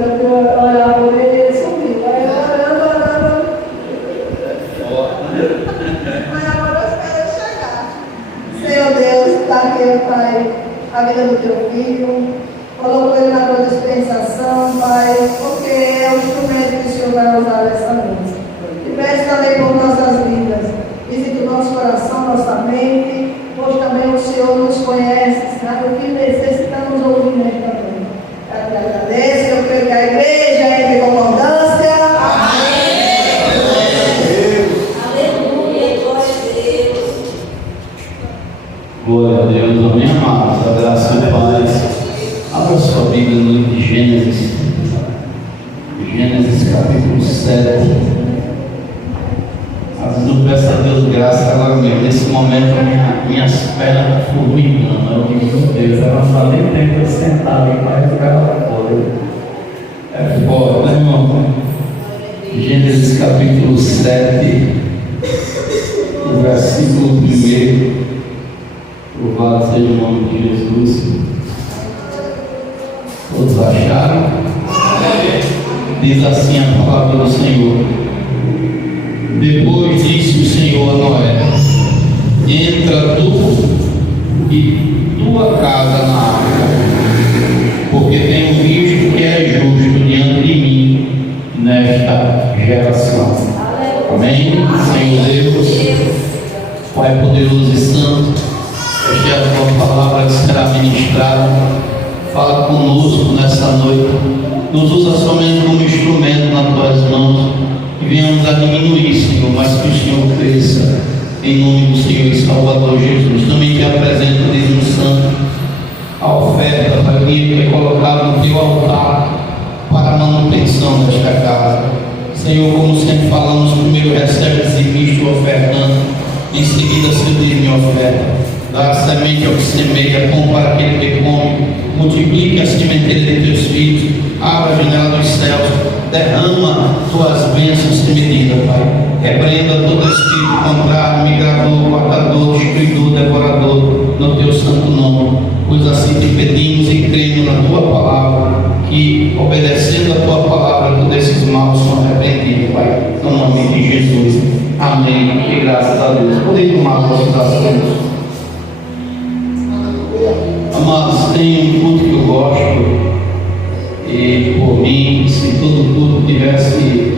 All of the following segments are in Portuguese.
olhar por ele e sumiu. Aí orando. Mas agora eu espero chegar. Senhor Deus, está aqui, Pai, a vida do teu filho. Colocou ele na tua dispensação, Pai, porque é o instrumento que o Senhor vai usar nessa noite. E pede também por nossas vidas. Visite o nosso coração, nossa mente, pois também o Senhor nos conhece, sabe o que necessitamos ouvir nesta noite. Eu te agradeço, eu creio que a igreja entre em concordância. Amém. Aleluia, glória a Deus. Glória a Deus, amém, amados. A graça e a paz. Abra sua Bíblia no livro de Gênesis. Gênesis capítulo 7. Às vezes eu peço a Deus graça agora mesmo. Nesse momento minhas pernas estão formigando. Eu digo, meu Deus, ela não dá nem tempo de sentar ali, mas eu quero ela fora. É foda, né, irmão? Gênesis capítulo 7, o versículo 1. Louvado seja o nome de Jesus. Todos acharam? Diz assim a palavra do Senhor. Depois disse o Senhor a Noé: entra tu e tua casa na arca, porque tenho visto que é justo diante de mim nesta geração. Amém? Senhor Deus, Pai poderoso e santo, esta é a tua palavra que será ministrada. Fala conosco nessa noite. Nos usa somente como instrumento nas tuas mãos. Que venhamos a diminuir, Senhor, mas que o Senhor cresça. Em nome do Senhor e Salvador Jesus. Também te apresento o dízimo santo, a oferta, Pai, que é colocado no teu altar para a manutenção desta casa. Senhor, como sempre falamos, primeiro recebe esse misto ofertando, em seguida seu dízimo e oferta. Dá a semente ao que semeia, pão para aquele que come. Multiplique a sementeira de teus filhos, abra a janela dos céus, derrama tuas bênçãos sem medida, Pai. Repreenda todo espírito contrário, migrador, cortador, destruidor, devorador, no teu santo nome. Pois assim te pedimos e cremos na tua palavra, que obedecendo a tua palavra, todos esses maus são repreendidos, Pai. No nome de Jesus. Amém. E graças a Deus. Podem tomar vossos assentos. Amados, tem um culto que eu gosto, e por mim, se todo culto tivesse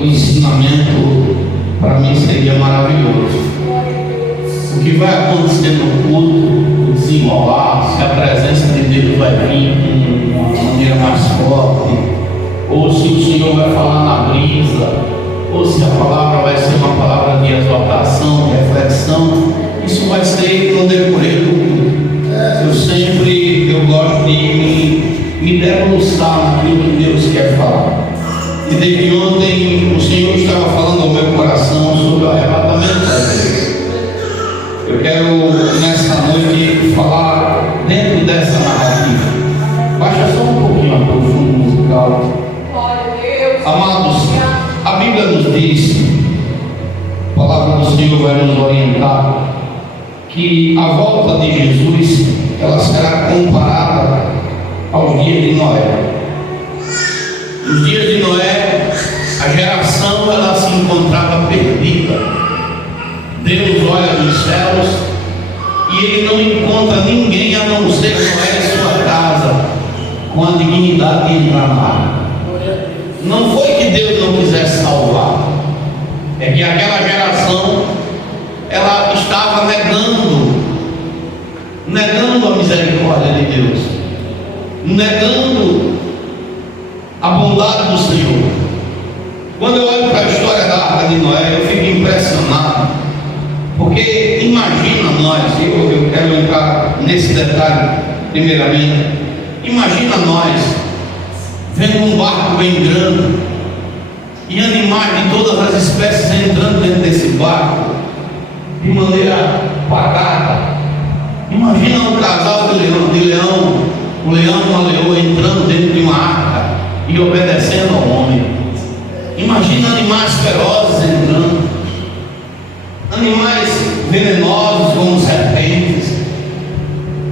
um ensinamento, para mim seria maravilhoso. O que vai acontecer no culto, o desenrolar, se a presença de Deus vai vir de uma maneira mais forte, ou se o Senhor vai falar na brisa, ou se a palavra vai ser uma palavra de exortação, de reflexão, isso vai ser no decorrer do culto. Eu gosto de me debruçar naquilo que Deus quer falar. E desde ontem o Senhor estava falando ao meu coração sobre o arrebatamento da igreja. Eu quero nessa noite falar dentro dessa narrativa. Baixa só um pouquinho a profundo musical. Amados, a Bíblia nos diz, a palavra do Senhor vai nos orientar, que a volta de Jesus ela será comparada aos dias de Noé. Nos dias de Noé, a geração ela se encontrava perdida. Deus olha dos céus e ele não encontra ninguém a não ser Noé em sua casa, com a dignidade de entrar na arca. Não foi que Deus não quisesse salvar, é que aquela geração ela estava negando a misericórdia de Deus, negando a bondade do Senhor. Quando eu olho para a história da arca de Noé, eu fico impressionado, porque imagina nós, eu quero entrar nesse detalhe primeiramente, imagina nós vendo um barco bem grande e animais de todas as espécies entrando dentro desse barco de maneira pagada. Imagina um casal de leão, um leão e uma leoa entrando dentro de uma arca e obedecendo ao homem. Imagina animais ferozes entrando, animais venenosos como serpentes,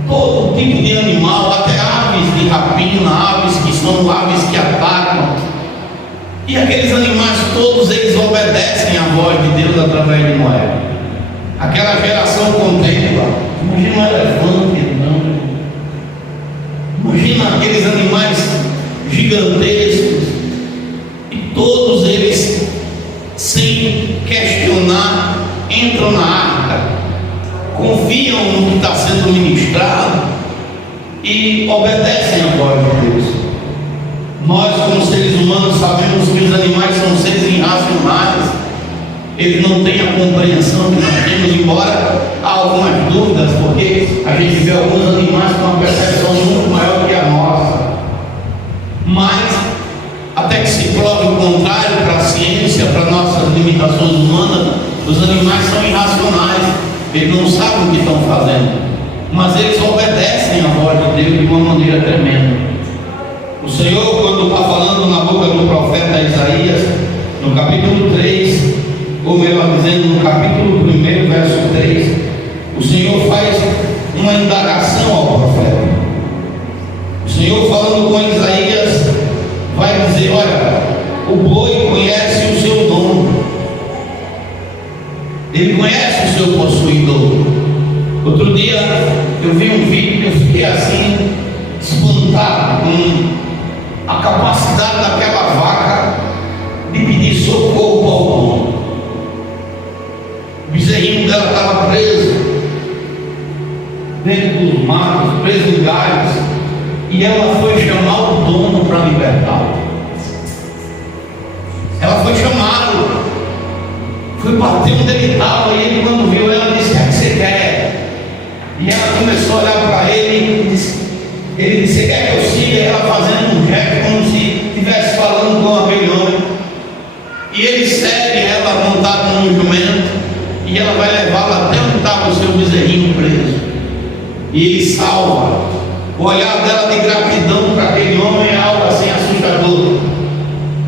todo tipo de animal, até aves de rapina rapina, aves que atacam. E aqueles animais todos, eles obedecem à voz de Deus através de Noé. Aquela geração contempla. Imagina um elefante, não. Imagina aqueles animais gigantescos. E todos eles, sem questionar, entram na arca, confiam no que está sendo ministrado e obedecem à voz de Deus. Nós, como seres humanos, sabemos que os animais são seres irracionais. Eles não têm a compreensão que nós temos, embora há algumas dúvidas, porque a gente vê alguns animais com uma percepção muito maior que a nossa. Mas, até que se prove o contrário para a ciência, para nossas limitações humanas, os animais são irracionais. Eles não sabem o que estão fazendo, mas eles obedecem à voz de Deus de uma maneira tremenda. O Senhor, quando está falando na boca do profeta Isaías, no capítulo 3, ou melhor dizendo, no capítulo 1, verso 3, o Senhor faz uma indagação ao profeta. O Senhor, falando com Isaías, vai dizer: olha, o boi conhece o seu dono, ele conhece o seu possuidor. Outro dia eu vi um vídeo e eu fiquei assim, espantado com a capacidade daquela vaca de pedir socorro ao dono. O bezerrinho dela estava preso dentro dos matos, preso em galhos, e ela foi chamar o dono para libertá-lo. Ela foi chamá-lo, foi bater onde ele estava, e ele, quando viu ela, disse: o que você quer? E ela começou a olhar para ele e disse: ele disse: você quer que eu siga? Ela fazendo um gesto como se estivesse falando com aquele homem. E ele segue ela montada num jumento, e ela vai levá-la até onde estava o seu bezerrinho preso. E ele salva. O olhar dela de gratidão para aquele homem é algo assim assustador.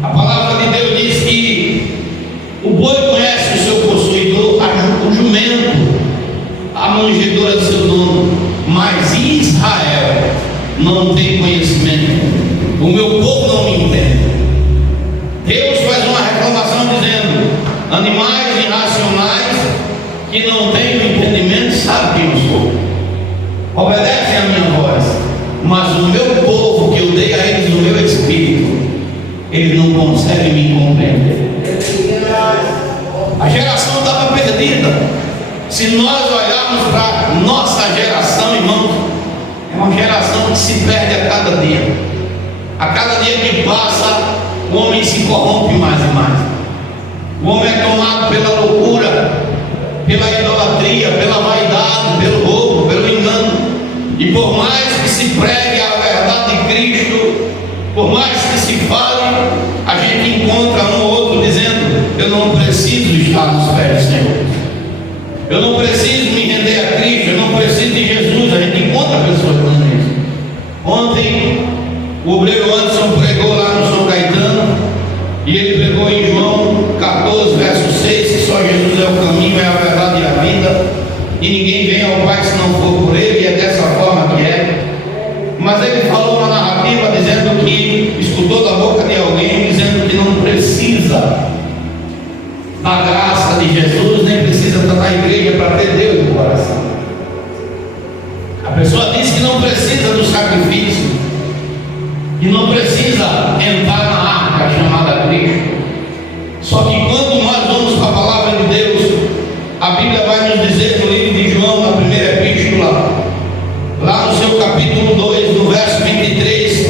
A palavra de Deus diz que o boi conhece o seu possuidor, o jumento, a manjedoura do seu dono, mas Israel não tem conhecimento. O meu povo não me entende. Deus faz uma reclamação dizendo: animais irracionais que não têm o entendimento sabem quem eu sou, obedecem a minha voz, mas o meu povo, que eu dei a eles o meu espírito, eles não conseguem me compreender. A geração estava perdida. Se nós olharmos para nossa geração, irmãos, é uma geração que se perde a cada dia. A cada dia que passa, o homem se corrompe mais e mais. O homem é tomado pela loucura, pela idolatria, pela vaidade, pelo roubo, pelo engano. E por mais que se pregue a verdade de Cristo, por mais que se fale, a gente encontra um ou outro dizendo: eu não preciso estar nos pés do Senhor, eu não preciso me render a Cristo, eu não preciso de Jesus. A gente encontra pessoas fazendo isso. Ontem o obreiro Anderson pregou lá no São Caetano, e ele pregou em João 14, verso 6, que só Jesus é o caminho, é a verdade e a vida, e ninguém vem ao Pai se não for por ele, e é dessa forma que é. Mas ele falou uma narrativa dizendo que escutou da boca de alguém dizendo que não precisa da graça de Jesus, nem precisa estar na igreja para ter Deus no coração. A pessoa diz que não precisa do sacrifício, que não precisa entrar na arca chamada Cristo. Só que quando nós vamos para a palavra de Deus, a Bíblia vai nos dizer no livro de João, na primeira epístola, lá no seu capítulo 2, no verso 23,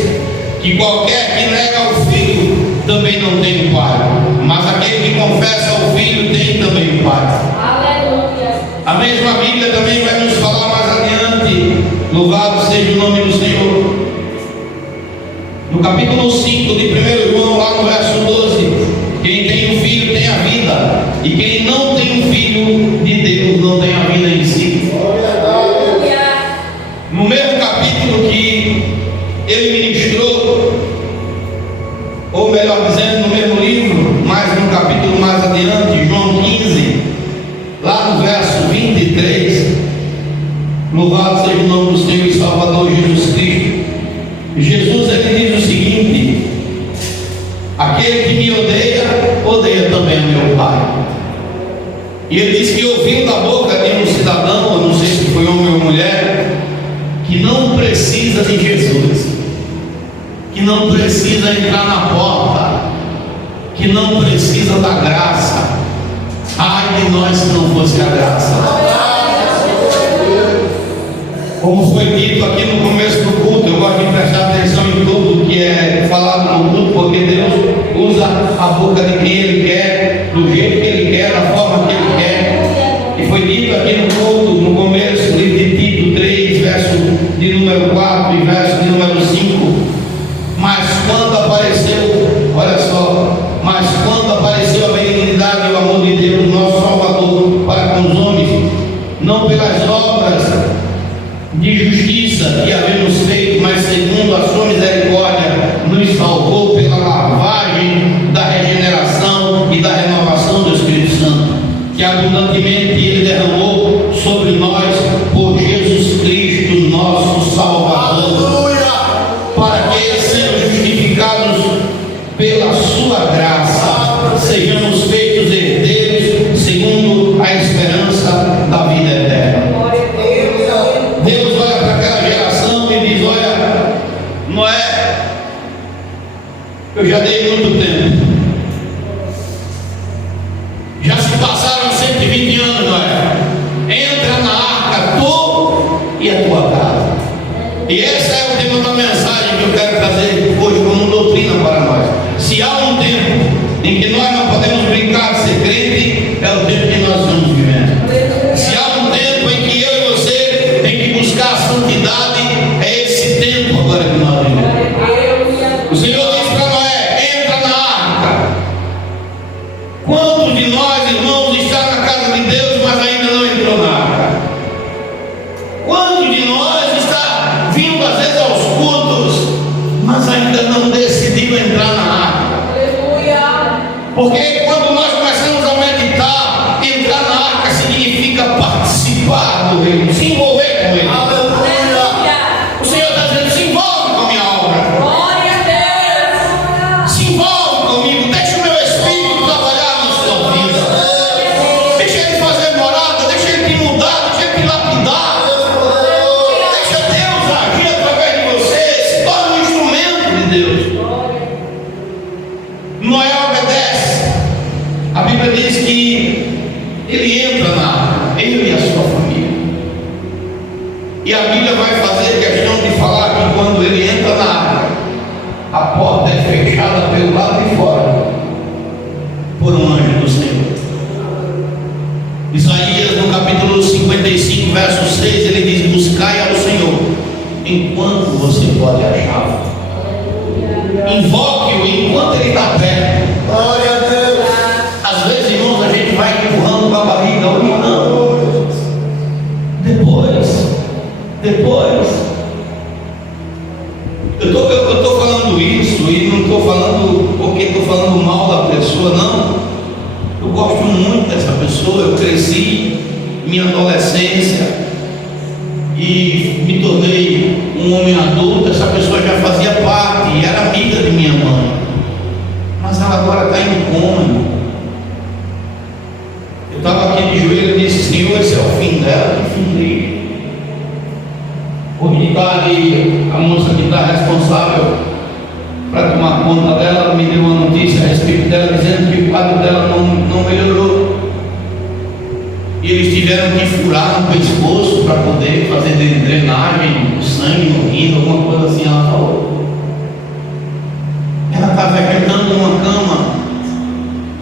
que qualquer que nega o Filho também não tem o Pai, mas aquele que confessa o Filho tem também o Pai. Aleluia. A mesma Bíblia também vai nos falar mais adiante, louvado seja o nome do Senhor, no capítulo 5 de 1 João, lá no verso 12: quem tem o Filho tem a vida, e quem não tem o Filho de Deus não tem a vida em si. No mesmo capítulo que ele ministrou, ou melhor dizendo, no mesmo livro, mas no capítulo mais adiante, João 15, lá no verso 23, louvado seja o nome do Senhor e Salvador Jesus Cristo, Jesus ele diz o seguinte: aquele que me odeia, odeia também o meu Pai. E ele diz que ouviu da boca de um cidadão, eu não sei se foi homem ou mulher, que não precisa de Jesus, que não precisa entrar na porta, que não precisa da graça. Ai de nós se não fosse a graça. Como foi dito aqui no começo do culto, eu gosto de prestar atenção em tudo que é falado no culto, porque Deus usa a boca de quem Ele quer, do jeito que Ele quer, da forma que Ele quer. E foi dito aqui no culto, no começo, livro de Tito 3, verso de número 4 e verso de número 5. Mas quando apareceu, olha só, mas quando apareceu a benignidade e o amor de Deus, nosso Salvador, para com os homens, não pelas obras de justiça que havemos feito, mas segundo a sua misericórdia, nos salvou pela lavagem da regeneração e da renovação do Espírito Santo, que abundantemente Ele derramou sobre nós por Jesus Cristo, nosso Salvador, para que, sendo justificados pela sua graça, sejamos feitos herdeiros segundo a esperança da vida eterna. Deus olha para aquela geração e diz: olha, Noé, eu já dei muito tempo, já se passaram 120 anos, Noé, entra na arca tu e a tua casa. E esse é o tema da mensagem que eu quero trazer hoje como doutrina para nós. Se há um tempo em que nós não podemos brincar de ser crente, é o tempo que nós estamos vivendo. Se há um tempo em que eu e você tem que buscar a santidade, é esse tempo agora que nós vivemos. O Senhor diz para Noé: entra na arca. Quantos de nós, irmãos, está na casa de Deus, mas ainda não entrou na arca? Quantos de nós está vindo às vezes aos cultos, mas ainda não decidiu entrar na arca? Porque quando nós começamos a meditar, entrar na arca significa participar do reino, se envolver com ele. O Senhor está dizendo: se envolve com a minha obra. Se envolve comigo, deixa o meu Espírito trabalhar na sua vida. Deixa Ele fazer morada, deixa Ele te mudar, deixa Ele te lapidar. Deixa Deus agir através de você, se torne um instrumento de Deus. Noé obedece. A Bíblia diz que ele entra na arca, ele e a sua família. E a Bíblia vai fazer questão de falar que quando ele entra na arca, a porta é fechada pelo lado de fora por um anjo do Senhor. Isaías, no capítulo 55, verso 6, ele diz: buscai ao Senhor enquanto você pode achá-lo. Invoque-o enquanto ele está perto. Glória a Deus. Às vezes, irmãos, a gente vai empurrando com a barriga, não. Depois. Eu estou falando isso e não estou falando porque estou falando mal da pessoa, não. Eu gosto muito dessa pessoa. Eu cresci minha adolescência e me tornei um homem adulto. Essa pessoa já fazia parte e era amiga de minha mãe, mas ela agora está em coma. Eu estava aqui de joelho e disse: Senhor, esse é o fim dela, que fim triste. Por tarde, a moça que está responsável para tomar conta dela me deu uma notícia a respeito dela, dizendo que o quadro dela não melhorou. E eles tiveram que furar no pescoço para poder fazer drenagem do sangue no rim, alguma coisa assim, ela falou. Ela está vegetando numa cama.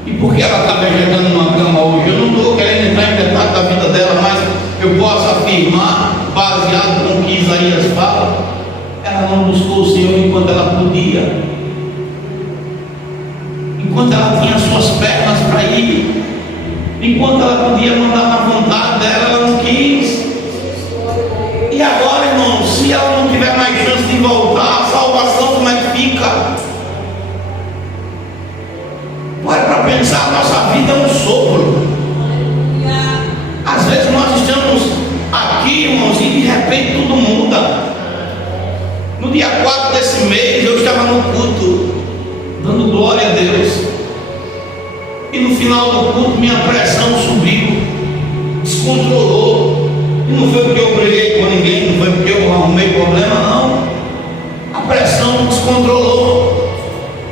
E por que ela está vegetando numa cama hoje? Eu não estou querendo entrar em detalhe da vida dela, mas eu posso afirmar, baseado no que Isaías fala, ela não buscou o Senhor enquanto ela podia, enquanto ela tinha suas pernas para ir, enquanto ela podia mandar na vontade dela, ela não quis. E agora, irmão, se ela não tiver mais chance de voltar, a salvação como é que fica? Para pensar, nossa vida é um sopro. Às vezes nós estamos aqui, irmãos, e de repente tudo muda. No No dia 4 desse mês eu estava no culto, dando glória a Deus. E no final do culto minha pressão subiu, descontrolou. E não foi porque eu briguei com ninguém, não foi porque eu arrumei problema, não. A pressão descontrolou.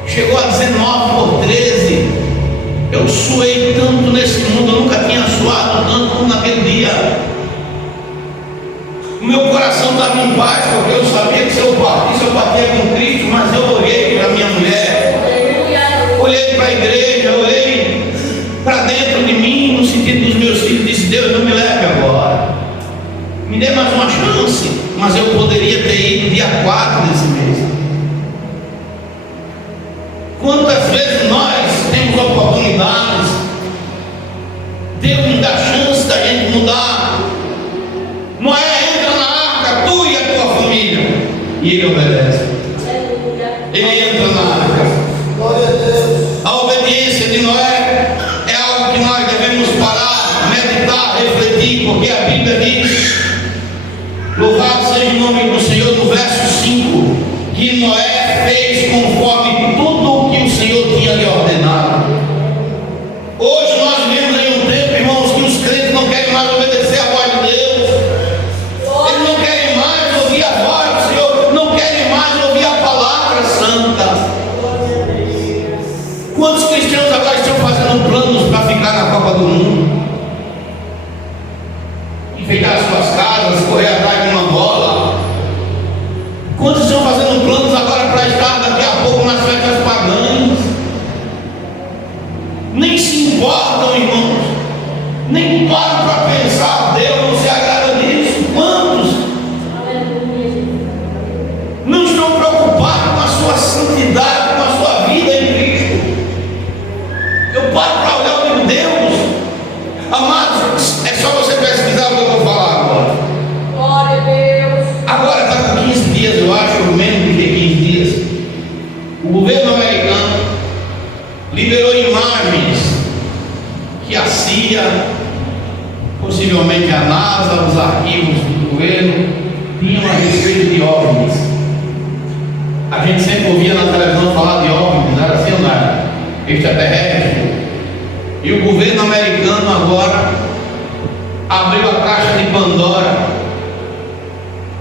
Chegou a 19/13. Eu suei tanto nesse mundo, eu nunca tinha suado tanto como naquele dia. O meu coração estava em paz, porque eu sabia que se eu partisse, eu partia com Cristo. Mas eu olhei para minha mulher, olhei para a igreja, olhei para dentro de mim, no sentido dos meus filhos, e disse: Deus, não me leve agora, me dê mais uma chance. Mas eu poderia ter ido dia 4 desse mês. Quantas vezes nós temos oportunidades, Deus nos dá chance da gente mudar. Noé entra na arca, tu e a tua família, e ele obedece. Ele entra na arca. Glória a Deus. A obediência de Noé é algo que nós devemos parar, meditar, refletir, porque a Bíblia diz, louvado seja o nome do Senhor, no verso 5, que Noé fez conforme tudo o que o Senhor tinha lhe ordenado. Hoje nós vivemos em um tempo, irmãos, que os crentes não querem mais obedecer a voz de Deus. Eles não querem mais ouvir a voz do Senhor, não querem mais ouvir a palavra santa. Quantos cristãos agora estão fazendo planos para ficar na Copa do Mundo? Enfeitar suas casas, correr atrás de uma bola. Quantos estão fazendo planos agora para estar daqui a pouco nas festas pagãs? Nem se importam, irmãos, nem param para pensar: Deus não se agrada disso. Quantos não estão preocupados com a sua santidade, com a sua vida em Cristo? Eu paro para olhar e digo: Deus, amados, é só você pesquisar o que eu vou falar agora. Glória a Deus. Agora está com 15 dias, eu acho, menos do que 15 dias. O governo americano liberou imagens que a CIA, possivelmente a NASA, os arquivos do governo, tinham a respeito de OVNIs. A gente sempre ouvia na televisão falar de OVNIs, era assim ou não era? Extraterrestre. E o governo americano agora abriu a caixa de Pandora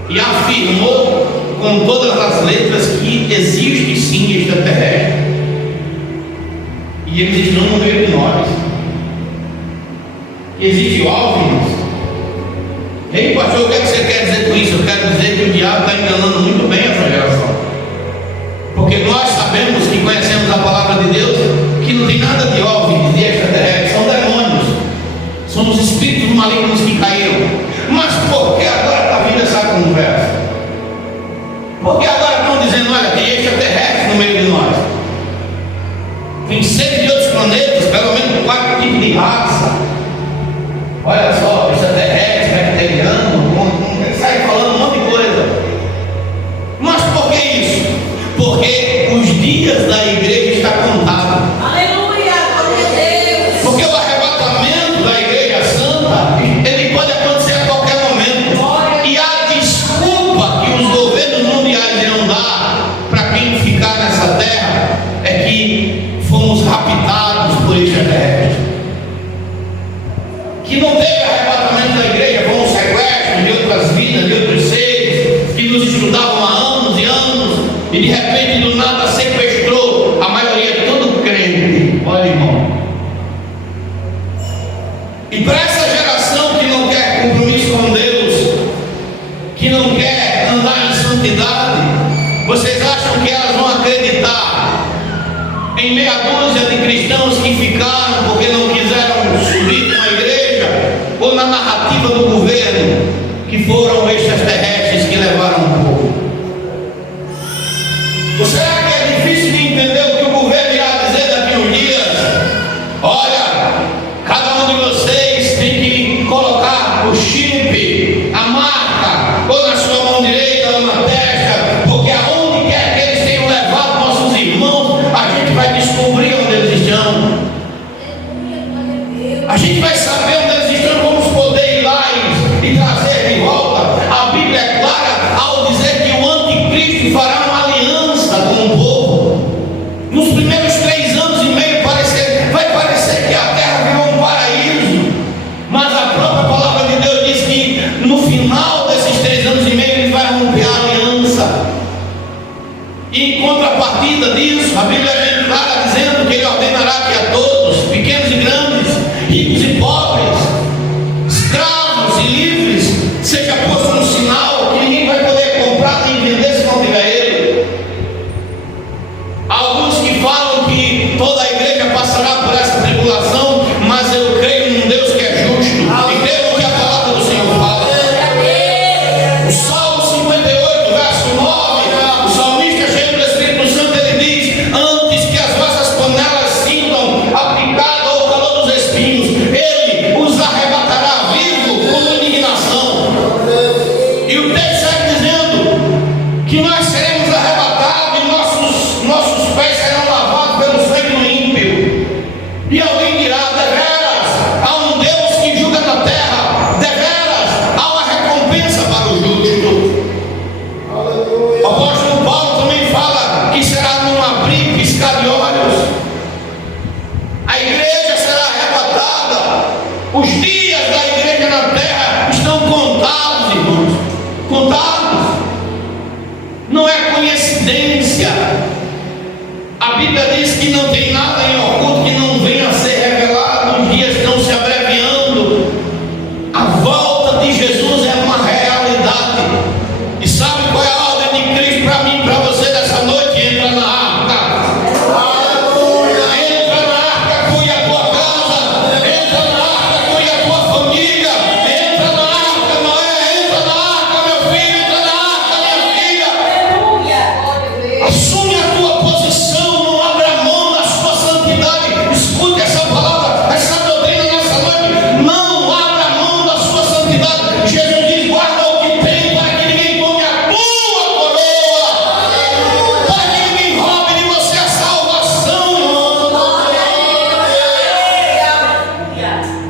e afirmou com todas as letras que existe sim extraterrestre. E eles estão no meio de nós. Existe OVNIs. Ei, pastor, o que é que você quer dizer com isso? Eu quero dizer que o diabo está enganando muito bem essa geração. Porque nós sabemos que conhecemos a palavra de Deus, que não tem nada de OVNIs, de extraterrestres, são demônios. São os espíritos malignos que caíram. Mas por que agora está vindo essa conversa? Porque agora estão dizendo: olha, tem extraterrestres no meio de nós. Tem seres de outros planetas, pelo menos 4 tipos de raça. Olha só, extraterrestre, reptiliano, sai falando um monte de coisa. Mas por que isso? Porque os dias da igreja estão contados. Aleluia, glória a Deus. Porque o arrebatamento da igreja santa, ele pode acontecer a qualquer momento. E a desculpa que os governos mundiais irão dar para quem ficar nessa terra é que fomos raptados por extraterrestres. Que não teve arrebatamento da igreja, foi um sequestro de outras vidas, de outros seres que nos estudavam há anos e anos, e de repente do nada sequestrou a maioria, todo crente. Olha, irmão. E para essa geração que não quer compromisso com Deus, que não quer andar em santidade, vocês acham que elas vão acreditar em meia dúzia de cristãos que ficaram porque não quiseram subir com a igreja? Ou na narrativa do governo, que foram extraterrestres que levaram o povo? Será que é difícil de entender o que o governo irá dizer daqui a uns dias? Olha, cada um de vocês tem que colocar o chip, a marca, ou na sua mão direita ou na testa, porque aonde quer que eles tenham levado nossos irmãos, a gente vai descobrir onde eles estão. A gente vai saber onde eles estão, vamos poder ir lá e trazer de volta. A Bíblia é clara ao dizer Bíblia é bem clara dizendo que Ele ordenará que a todos, pequenos e grandes, ricos e pobres, escravos e livres, seja posto um sinal que ninguém vai poder comprar nem vender se não tiver Ele. Há alguns que falam que toda a igreja passará por essa tribulação, mas eu creio num Deus que é justo e creio no que a palavra do Senhor fala. O Salmo 58, verso 9, o salmista cheio do Espírito Santo, ele diz: antes que as vossas panelas sintam a picada ou o calor dos espinhos, Ele os arrebatará vivo com indignação. E o texto segue dizendo que nós seremos arrebatados e nossos pés serão lavados pelo sangue do ímpio. E alguém dirá: deveras, há um Deus que julga na terra, deveras, há uma recompensa para o justo. O apóstolo Paulo também fala que será num abrir e piscar de olhos. A igreja será arrebatada. Os dias da igreja na terra estão contados, irmãos. Contados. Não é coincidência. A Bíblia diz que não tem nada em oculto que não venha a ser revelado. Os dias estão se abreviando. A volta de Jesus é uma realidade. E sabe qual é a ordem de Cristo para mim e para você dessa noite? Entra na arca. Entra na arca, cuide a tua casa. Entra na arca, cuide a tua família. Entra na arca, Noé. Entra na arca, meu filho. Entra na arca, minha filha. Assume a tua posição. Não abra mão da sua santidade. Escute essa palavra, essa doutrina nessa noite. Não abra mão da sua santidade. Jesus diz: guarda o que tem para que ninguém tome a tua coroa, para que ninguém roube de você a salvação, irmão.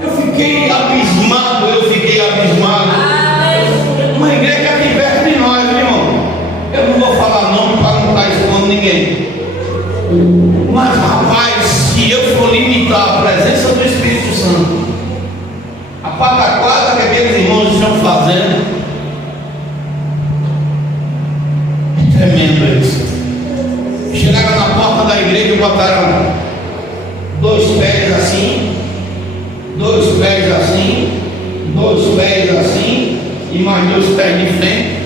Eu fiquei abismado. Uma igreja aqui perto de nós, meu irmão. Eu não vou falar nome para não estar expondo ninguém. Mas rapaz, se eu for limitar a presença do Espírito Santo, a pataquada que aqueles irmãos estão fazendo, é tremendo isso. Chegaram na porta da igreja e botaram 2 pés assim, 2 pés assim, 2 pés assim e mais 2 pés de frente,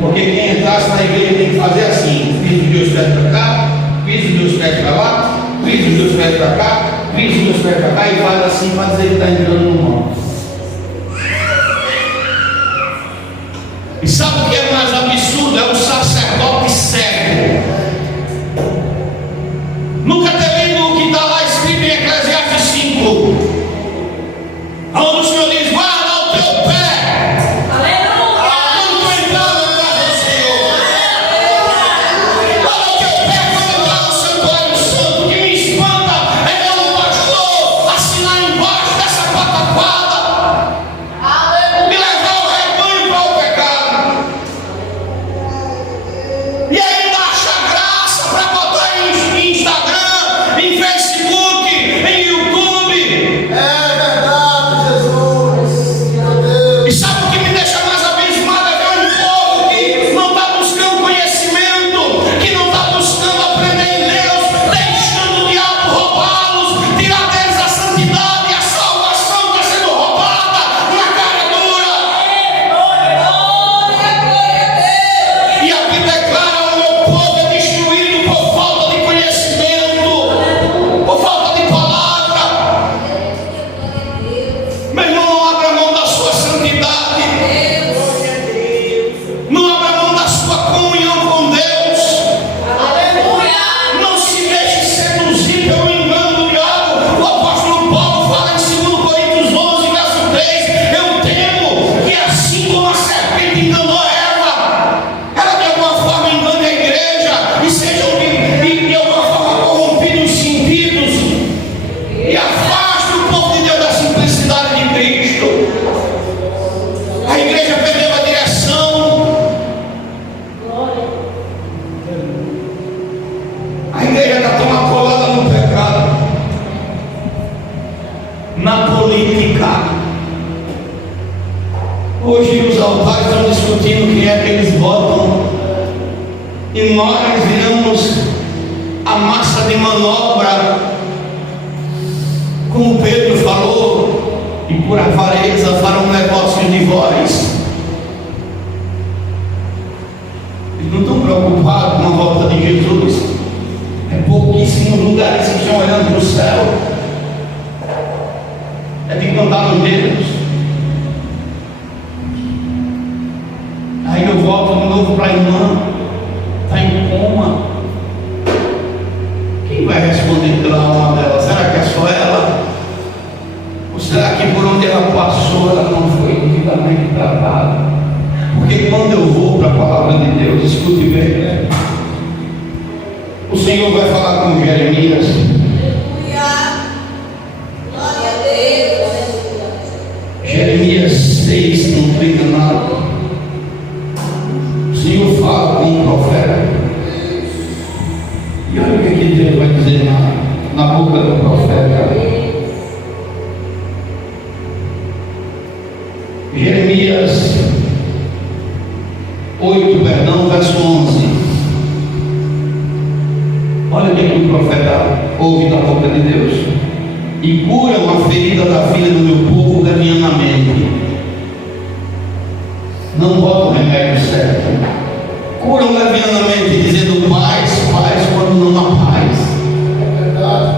porque quem entrasse na igreja tem que fazer assim: piso os 2 pés para cá, piso os 2 pés para lá, piso os 2 pés para cá, piso os 2 pés para cá, e faz assim para dizer que está entrando no monte. E sabe o que é mais absurdo? É o sacerdote cego. Nunca ter lido o que está lá escrito em Eclesiastes 5, onde o Senhor diz: guarda o teu pé. Quando tu entrar no lugar do Senhor, guarda o teu pé quando entrar no santuário santo. O que me espanta é ver um pastor assinar embaixo dessa pataquada e levar o rebanho para o pecado. E ainda acha graça para botar em Instagram, em Facebook, em YouTube. É verdade, Jesus. Meu Deus. E sabe o que me deixa mais abismado? É ver um povo que não está buscando conhecimento, que não está buscando aprender em Deus, deixando o diabo roubá-los, tirar deles a santidade e a salvação está sendo roubada na cara dura. E a Bíblia é clara: o meu povo é destruído por falta de conhecimento, por falta de palavra. Meu irmão, não abra mão da sua santidade, não abra mão da sua comunhão com Deus, não se deixe seduzir pelo engano do diabo. O apóstolo Paulo fala em 2 Coríntios 11, verso 3: eu temo que assim como a serpente enganou Eva, ela de alguma forma engane a igreja e sejam de alguma forma corrompidos os sentidos e afaste o povo de Deus da simplicidade de Cristo. A igreja perdeu a direção. A igreja está tão atolada no pecado, na política. Hoje os altares estão discutindo quem é que eles votam, e nós iremos a a massa de manobra, como Pedro falou, e por avareza farão negócio de vós. Eles não estão preocupados com a volta de Jesus. É pouquíssimos lugares que estão olhando para o céu. É de contar nos dedos. Aí eu volto de novo para a irmã. Está em coma. Quem vai responder pela alma dela? Será que é só ela? Ou será que por onde ela passou ela não foi devidamente tratada? Porque quando eu vou para a palavra de Deus, escute bem, né? O Senhor vai falar com Jeremias. Glória a Deus. Jeremias 6, não estou enganado. O Senhor fala com o profeta. E olha o que Deus vai dizer na boca do profeta. Jeremias 8, verso 11. Olha o que o profeta ouve da boca de Deus. E cura uma ferida da filha do meu povo levianamente. Não bota o remédio certo. Curam levianamente, dizendo paz, quando não há paz. É verdade.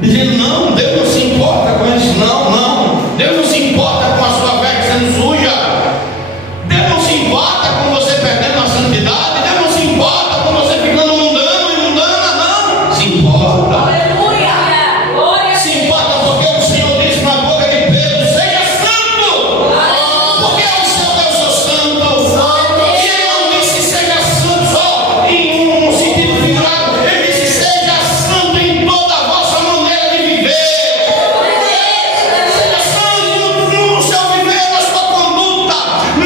Dizendo não, Deus não se importa com isso, não. Deus não se importa com a sua fé sendo suja. Deus não se importa com você perdendo a santidade. Deus não se importa com você ficando mundano e mundana, não. Se importa. Aleluia. Glória. Se importa porque o Senhor disse na boca de Pedro: seja santo. Porque ao seu Deus sou santo. E ele não disse seja santo só em um sentido figurado. Ele disse seja santo em toda a vossa maneira de viver. Seja santo no seu viver, na sua conduta.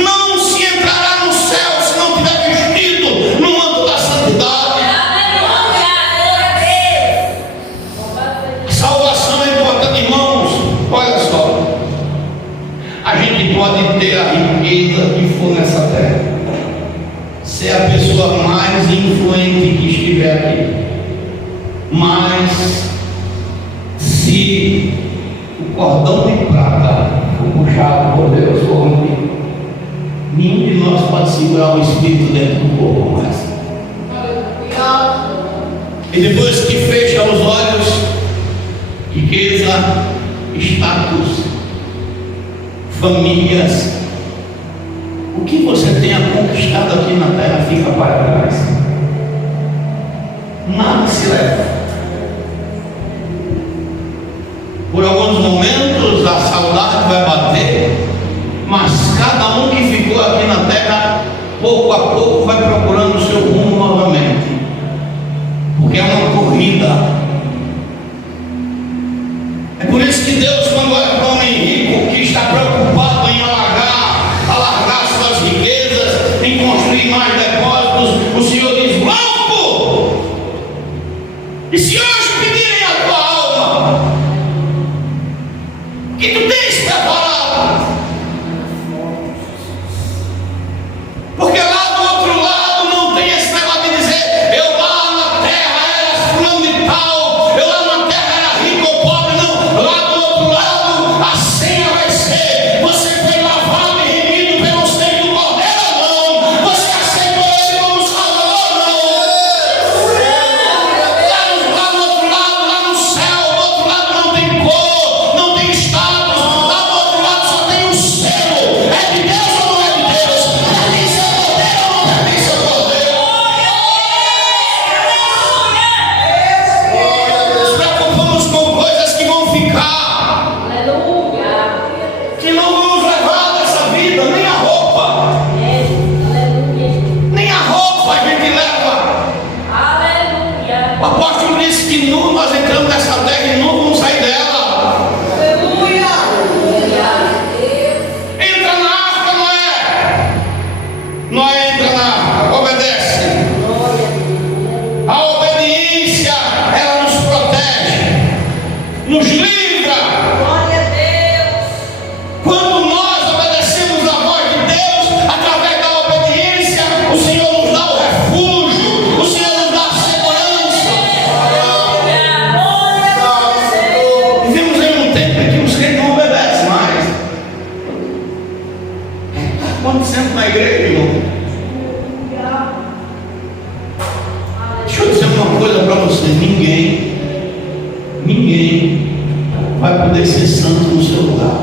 Não se entrará no céu se não tiver vestido no manto da santidade. Salvação é importante, irmãos. Olha só, a gente pode ter a riqueza que for nessa terra, ser a pessoa mais influente que estiver aqui, mas se o cordão de prata for puxado por Deus, for rompido, nenhum de nós pode segurar o espírito dentro do corpo mais. E depois que fecha os olhos, riqueza, status, famílias, o que você tenha conquistado aqui na terra fica para trás. Nada se leva. Por alguns momentos a saudade vai bater, mas cada um que ficou aqui na terra, pouco a pouco vai procurando o seu rumo novamente. Porque é uma corrida. É por isso que Deus, quando olha para um homem rico que está preocupado em alargar suas riquezas, em construir mais depósitos, o Senhor diz: louco! E se hoje pedirem a tua alma, o que tu tens preparado? Porque lá do outro lado não tem esse negócio de dizer: eu lá na terra era fulano de tal, eu lá na terra era rico ou pobre. Não, lá do outro lado a senha vai ser: você foi lavado e remido pelo sangue do Cordeiro ou não? Você aceitou ele como Salvador ou não? Lá no Deixa eu dizer uma coisa para você: ninguém vai poder ser santo no seu lugar.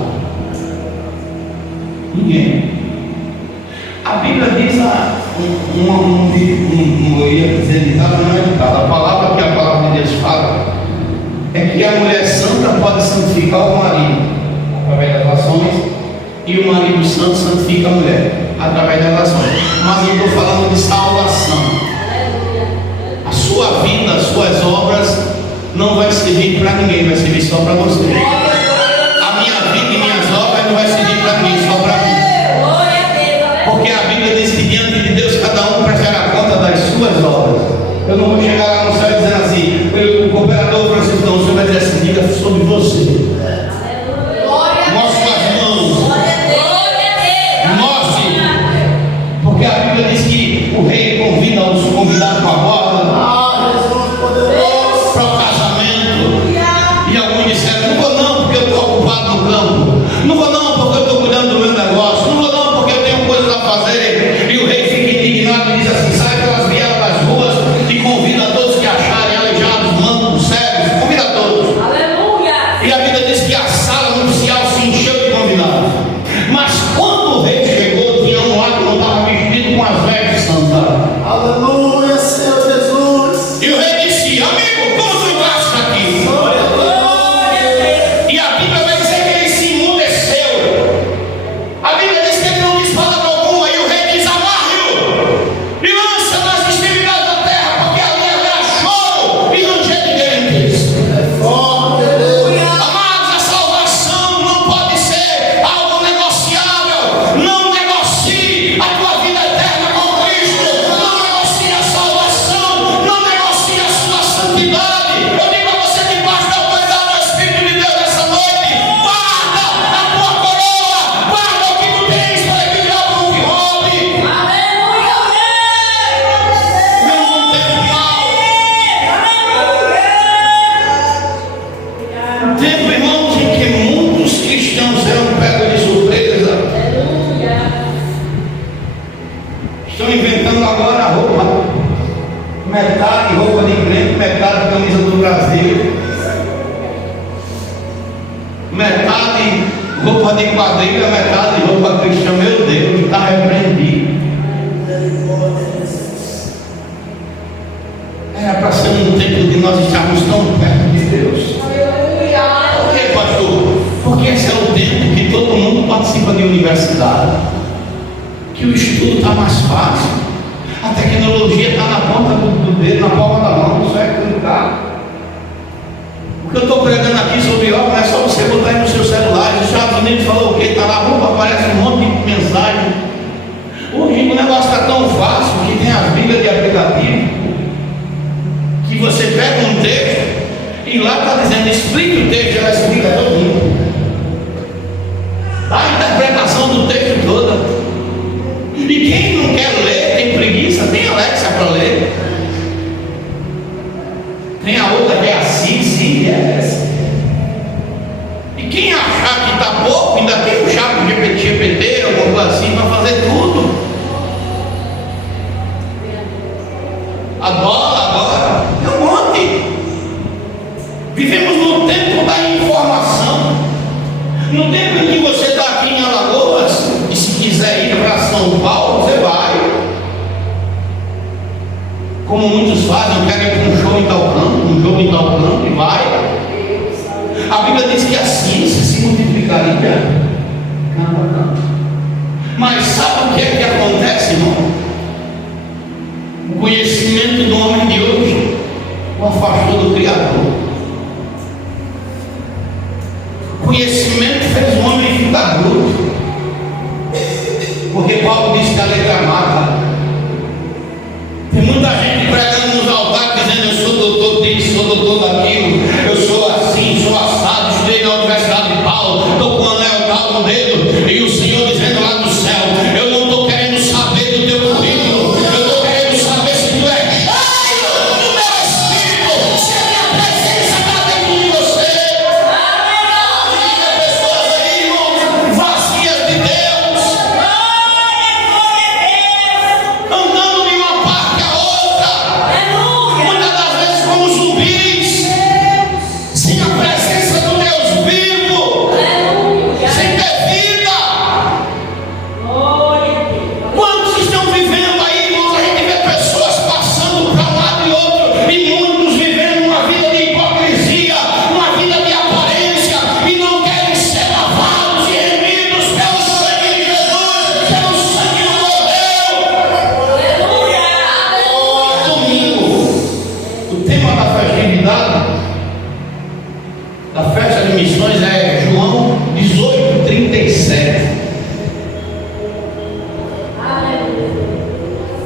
Ninguém. A Bíblia diz, eu ia dizer ditado, não é ditado. A palavra que a palavra de Deus fala é que a mulher santa pode santificar o marido através das ações, e o marido santo santifica a mulher através das ações. Mas eu estou falando de salvação. A sua vida, as suas obras não vai servir para ninguém, vai servir só para você. A minha vida e minhas obras não vai servir para ninguém, só para mim. Porque a Bíblia diz que diante de Deus cada um prestará conta das suas obras. Eu não vou chegar lá no céu dizendo assim, o cooperador Francisco, não, o senhor vai dizer assim, diga sobre você. Mostre as mãos. Mostre. Porque a Bíblia diz que o rei convida os convidados para a borda para o casamento. E alguns disseram, não vou não, porque eu estou ocupado no campo. Não vou não, porque eu estou cuidando do meu negócio. Não vou não, porque eu tenho coisas a fazer. E o rei fica indignado e diz assim, sai pelas vielas das ruas e convida a todos que acharem aleijados, mancos, cegos, convida a todos. Aleluia! E a Bíblia diz que a sala nupcial se encheu de convidados. Mas quando o rei chegou, tinha um lá que não estava vestido com as vestes santas. Aleluia, Senhor Jesus. E o rei disse, amigo, como tu entraste aqui? E a Bíblia vai dizer que ele se emudeceu. A Bíblia diz que ele não diz palavra alguma. E o rei diz, amarre-o e lança nas extremidades da terra, porque ali haverá choro e ranger de dentes. Amados, a salvação não pode ser algo negociável. Não negocie a tua vida eterna com Cristo. Não negocie a salvação. Não negocie a sua santidade. Eu digo a você que basta a autoridade do Espírito de Deus nessa noite. Guarda a tua coroa. Guarda o que tu tens para que algo te roube. Não tem mal. Tempo, irmãos, em que muitos cristãos serão pegos de surpresa. Estão inventando agora a roupa. Metade roupa de crente, metade camisa do Brasil. Metade roupa de quadrilha, metade roupa cristã. Meu Deus, está repreendido. Era para ser um tempo de nós estarmos tão perto de Deus. Por que, pastor? Porque esse é o tempo que todo mundo participa de universidade, que o estudo está mais fácil, a tecnologia está na ponta do dedo, na palma da mão, só é clicar. O que eu estou pregando aqui sobre obra não é só você botar aí no seu celular. Os Estados Unidos falou o que? Está na roupa, aparece um monte de mensagem. Hoje o negócio está tão fácil que tem as Bíblias de aplicativo, que você pega um texto e lá está dizendo, explica o texto, ela explica todo mundo. Dá a interpretação do texto toda. E quem não quer ler, tem preguiça, tem Alexa para ler. Tem a outra que é assim, sim, é essa. E quem achar que está pouco, ainda tem o chat GPT, alguma coisa assim, para fazer tudo. A dólar agora é um monte. Vivemos no tempo da informação. No tempo em que você está aqui em Alagoas, e se quiser ir para São Paulo, você vai. Como muitos fazem, querem ir para um show em tal canto, um jogo em tal canto, e vai. A Bíblia diz que a ciência se multiplicaria canto a canto. Mas sabe o que é que acontece, irmão? O conhecimento do homem de hoje o afastou do Criador. O conhecimento fez o homem ficar bruto. Porque Paulo diz que a letra mata. Tem muita gente pregando nos altares dizendo, eu sou doutor disso, sou doutor daquilo, eu sou assim, sou assado, estudei na Universidade de Paulo, estou com o anel tal no dedo, e o Senhor dizendo lá do céu, eu não estou querendo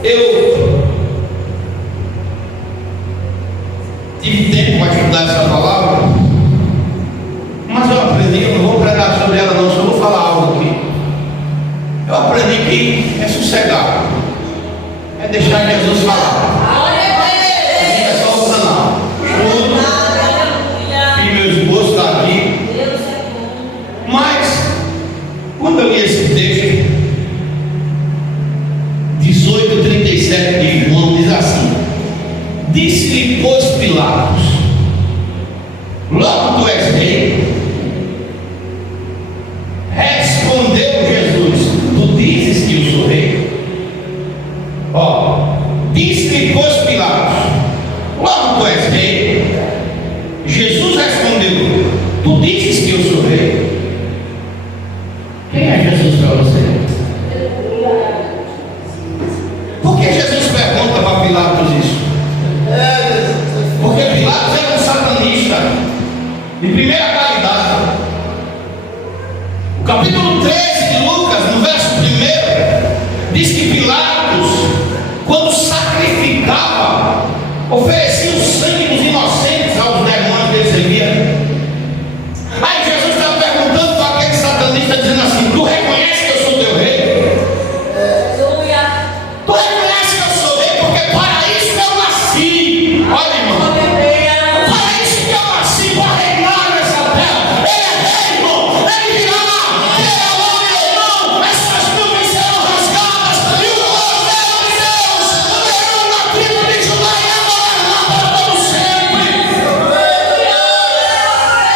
Eu tive tempo para estudar essa palavra, mas eu aprendi, eu não vou pregar sobre ela não, só vou falar algo aqui. Eu aprendi que é sossegar, é deixar Jesus falar. É só o canal. Estudo, e meu esposo está aqui. Mas, quando eu li esse texto, 18:37 de João diz assim: disse-lhe, pois, Pilatos: logo tu és rei? Respondeu Jesus: tu dizes que eu sou rei? Disse-lhe, pois, Pilatos: logo tu és rei? Jesus respondeu: tu dizes que eu sou rei? Quem é Jesus para você? Por que Jesus pergunta para Pilatos isso? Porque Pilatos era um satanista de primeira qualidade. O capítulo 13 de Lucas, no verso 1, diz que Pilatos, quando sacrificava, oferecia o sangue dos inocentes aos demônios que ele servia. Aí Jesus estava perguntando para aquele satanista, dizendo assim: tu reconhece que eu sou teu rei? Tu reconhece que eu sou rei? Porque para isso eu nasci. Olha, irmão, para isso que eu nasci, para reinar nessa terra. Ele é rei, irmão. Ele virá. Ele é homem ou não. Essas nuvens serão rasgadas e o glória de Deus, o leão da tribo de Judá, e adorará para todo sempre.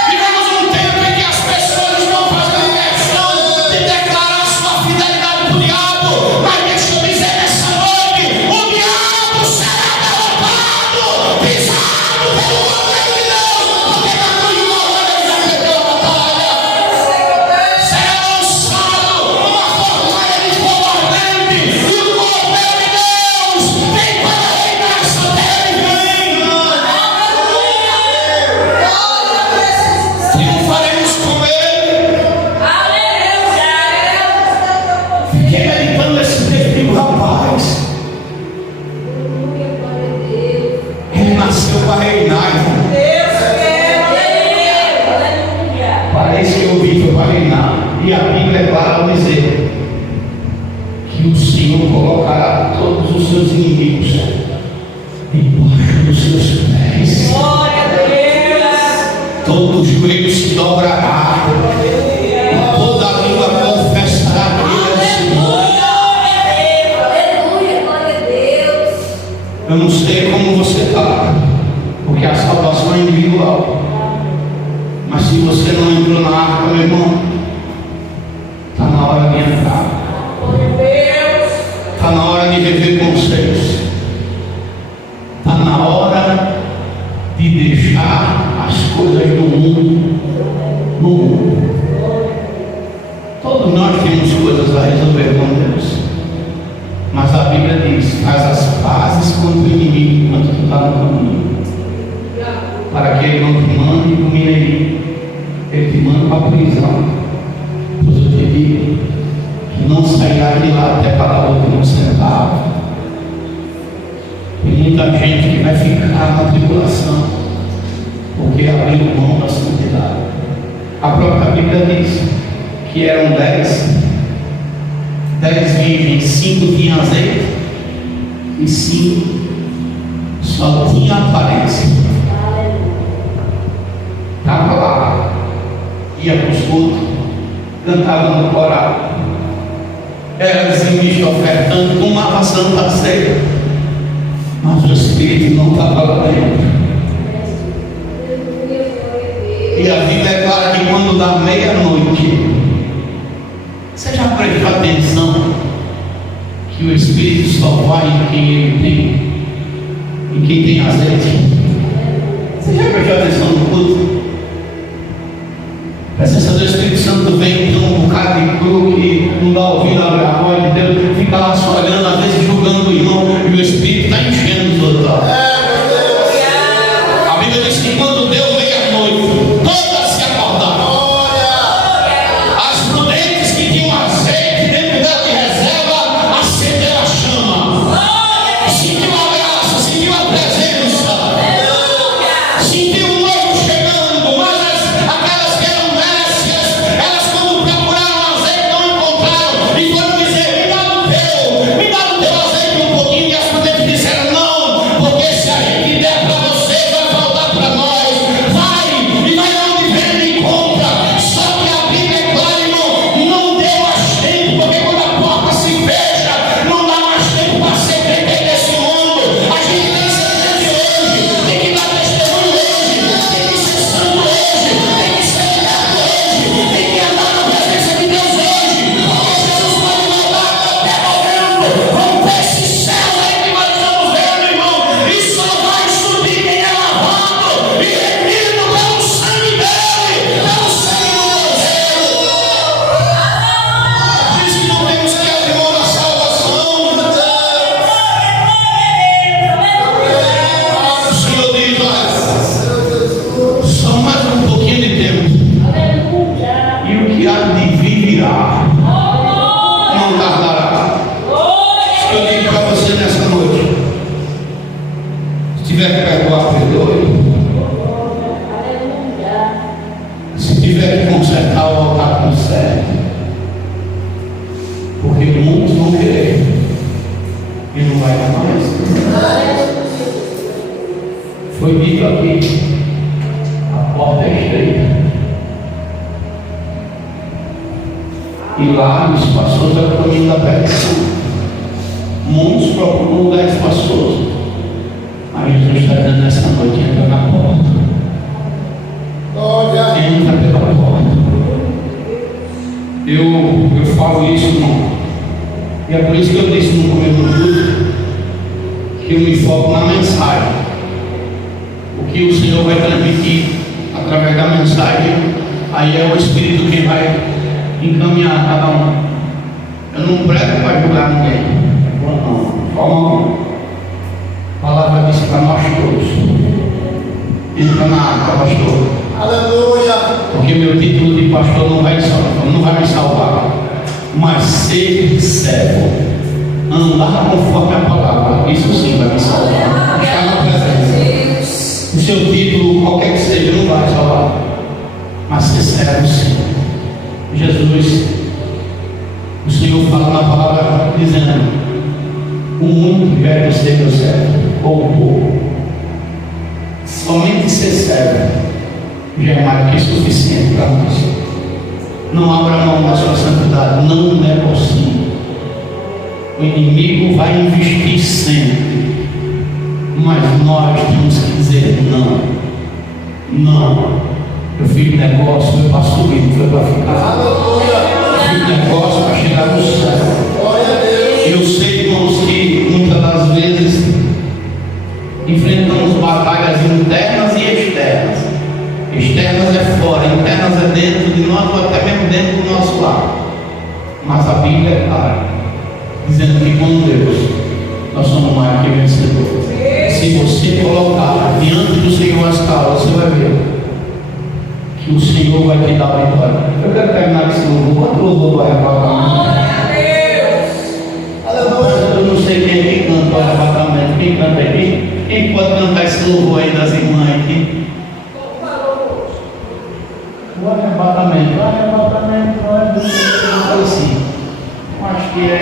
Vivemos um tempo em que as pessoas estão fazendo questão de declarar sua fidelidade para o diabo, mas deixa eu dizer nessa noite: o diabo será derrotado, pisado pelo poder de Deus, porque na cruz do Calvário ele já perdeu a batalha. Será lançado uma fornalha de fogo ardente, e o poder de Deus vem para reinar essa terra e vem. Triunfaremos com ele. Fiquei meditando nesse texto e digo: rapaz, ele nasceu para reinar, irmão. Parece que eu vi foi para reinar. E a Bíblia é clara ao dizer que o Senhor colocará todos os seus inimigos debaixo dos seus pés. Todo joelho se dobrará, e toda língua confessará que Ele é o Senhor. Eu não sei como você está, porque a salvação é individual. Mas se você não entrou na arca, meu irmão, está na hora de entrar. Está na hora de rever conceitos. Está na hora de deixar as coisas do mundo no mundo. Todos nós temos coisas a resolver com Deus. Mas a Bíblia diz: faz as pazes contra o inimigo enquanto tu está no caminho, para que ele não te mande para o mineirinho, ele te manda para a prisão. Pois eu te digo que não sairá de lá até para o último centavo. Tem muita gente que vai ficar na tribulação porque abriu mão da santidade. A própria Bíblia diz que eram 10 virgens, 5 tinham azeite e 5 só tinha aparência. Estava lá, ia para os cultos, cantava no coral, era dizimista ofertando, tomava santa ceia, mas o Espírito não estava lá dentro. E a Bíblia é clara que quando dá meia-noite, você já prestou atenção que o Espírito só vai em quem ele tem, em quem tem azeite? Você já prestou atenção no culto? A presença do Espírito Santo vem de um bocado de cru que não dá ouvido a voz de Deus, fica lá só olhando, às vezes julgando o irmão, e o Espírito está enchendo os outros. A Bíblia diz que quando deu meia-noite, todas se acordaram. As prudentes que tinham azeite dentro dela de reserva, acenderam a chama. tiver que perdoar, perdoe. Se tiver que consertar o altar, conserte. Porque muitos vão querer e não vai dar mais. Foi dito aqui, a porta é estreita e lá o espaçoso é o caminho da perdição. Muitos procuram um lugar espaçoso, mas Jesus está dizendo nessa noite: entra na porta. Entra pela porta. Eu falo isso, irmão, e é por isso que eu disse no começo do culto que eu me foco na mensagem. O que o Senhor vai transmitir através da mensagem, aí é o Espírito quem vai encaminhar cada um. Eu não prego para julgar ninguém, não. Como a palavra disse para nós todos: entra na água, pastor. Aleluia. Porque meu título de pastor não vai me salvar, mas ser servo, andar conforme a palavra, isso sim vai me salvar. Está na presença. O seu título, qualquer que seja, não vai salvar, mas ser servo sim. Jesus, o Senhor fala na palavra dizendo: o mundo quer ser meu servo, ou o povo. Somente ser servo já é mais que suficiente para nós. Não abra mão da sua santidade, não negocie. O inimigo vai investir sempre, mas nós temos que dizer não. Não. Eu fiz negócio, foi para subir, não foi para ficar. Eu fiz negócio para chegar no céu. Eu sei, irmãos, que muitas das vezes enfrentamos batalhas internas e externas. Externas é fora, internas é dentro de nós, ou até mesmo dentro do nosso lar. Mas a Bíblia é clara, dizendo que com Deus nós somos mais que vencedores. Se você colocar diante do Senhor as causas, você vai ver que o Senhor vai te dar a vitória. Eu quero terminar esse louvor. Quanto louvor vai arrebatamento? Eu não sei quem é que canta o arrebatamento. Quem canta aqui? Quem pode cantar esse louvor aí das irmãs aqui? O arrebatamento, assim, acho que é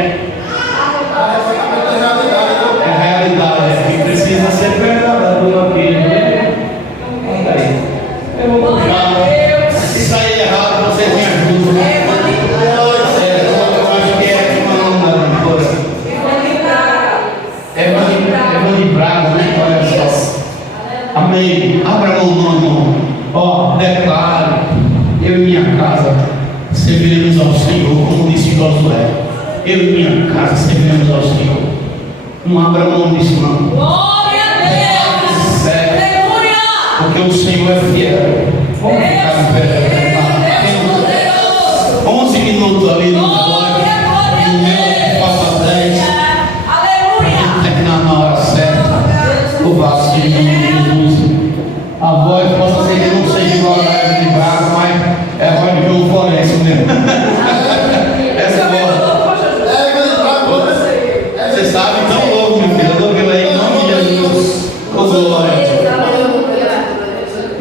realidade, que precisa ser verdadeiro aqui, né? Olha aí, eu vou puxar, se sair errado vocês me ajudam, né? Eu acho que é uma onda, Evani Braga, né? Olha só, amém, abra a mão, irmão, ó, declare: eu e minha casa serviremos ao Senhor, como disse Josué. Eu e minha casa serviremos ao Senhor. Não abra mão disso, não. Glória a Deus! Aleluia! Porque o Senhor é fiel. Vamos ficar em pé. 11 minutos ali no relógio. No meu, falta 10. Aleluia! Terminar na hora certa. Louvado seja o nome de Jesus. A voz possa ser que não seja igual a de Braga, mas é a voz de João Florencio mesmo. Essa voz. Você sabe, então louco, meu filho. Eu dou pela aí em nome de Jesus. Ô glória.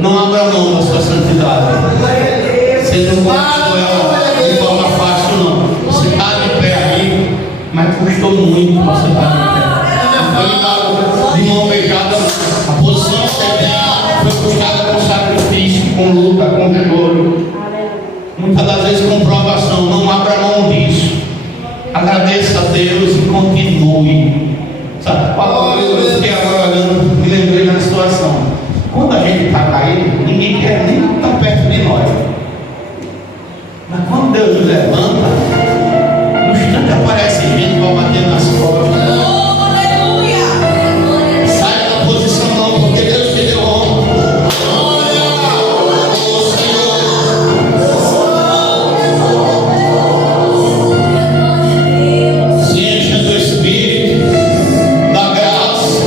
Não abra mão da sua santidade. Você não conquistou ela de forma fácil, não. Você está de pé aí, mas custou muito você estar de pé. De mão beijada, a posição que você tem foi custada com sacrifício, com luta, com choro. Muitas das vezes com provação. Não abra mão disso. Agradeça a Deus e continue. Sabe, eu fiquei agora olhando, me lembrei da situação. Quando a gente está caído, ninguém quer nem estar perto de nós. Mas quando Deus nos levanta, no instante aparece gente para bater nas costas. Sai da posição não, porque Deus te deu honra. Se encha do Espírito, da graça.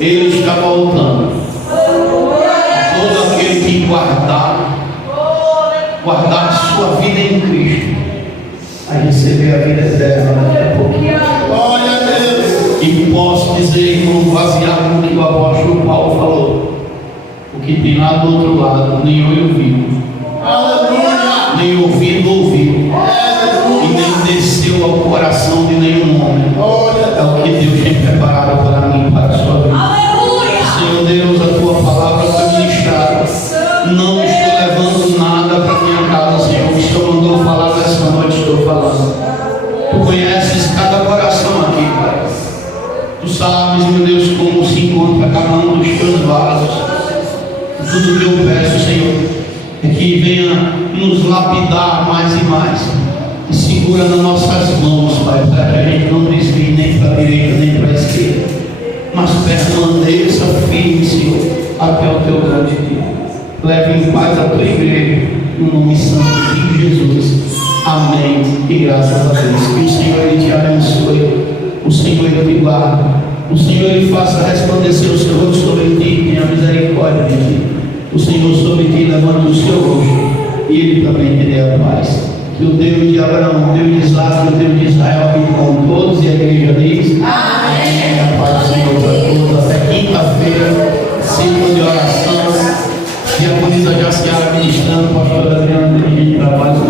Ele está voltando. Todo aquele que guardar a sua vida em Cristo, vai receber a vida eterna daqui a pouquinho. Glória a Deus. E posso dizer, irmão, baseado no que o apóstolo Paulo falou: o que tem lá do outro lado, nem olho viu, Aleluia. nem ouvido ouviu, e nem desceu ao coração de nenhum homem. É o que Deus tem preparado para mim e para a sua vida. Aleluia. Senhor Deus, a tua palavra foi ministrada. Não estou levando nada para minha casa, Senhor. O Senhor mandou falar nessa noite, estou falando. Tu conheces cada coração aqui, Pai. Tu sabes, meu Deus, como se encontra cada um dos teus vasos. Tudo que eu peço, Senhor, é que venha nos lapidar mais e mais. E segura nas nossas mãos, Pai, para que a gente não desvie nem para a direita nem para a esquerda, mas permaneça firme, Senhor, até o teu grande dia. Leve em paz a tua igreja, no nome santo de Jesus. Amém. E graças a Deus. Que o Senhor ele te abençoe, o Senhor ele te guarde, o Senhor ele faça resplandecer o seu rosto sobre ti e tenha misericórdia de ti. O Senhor sobre ti levanta o seu rosto e ele também te dê a paz. Que o Deus de Abraão, o Deus de Isaac, o Deus de Israel habite com todos, e a igreja diz: amém. A paz do Senhor para todos. Até quinta-feira, ciclo de oração. E a bonita já se ministrando, pastor Adriano, dirigente de trabalho.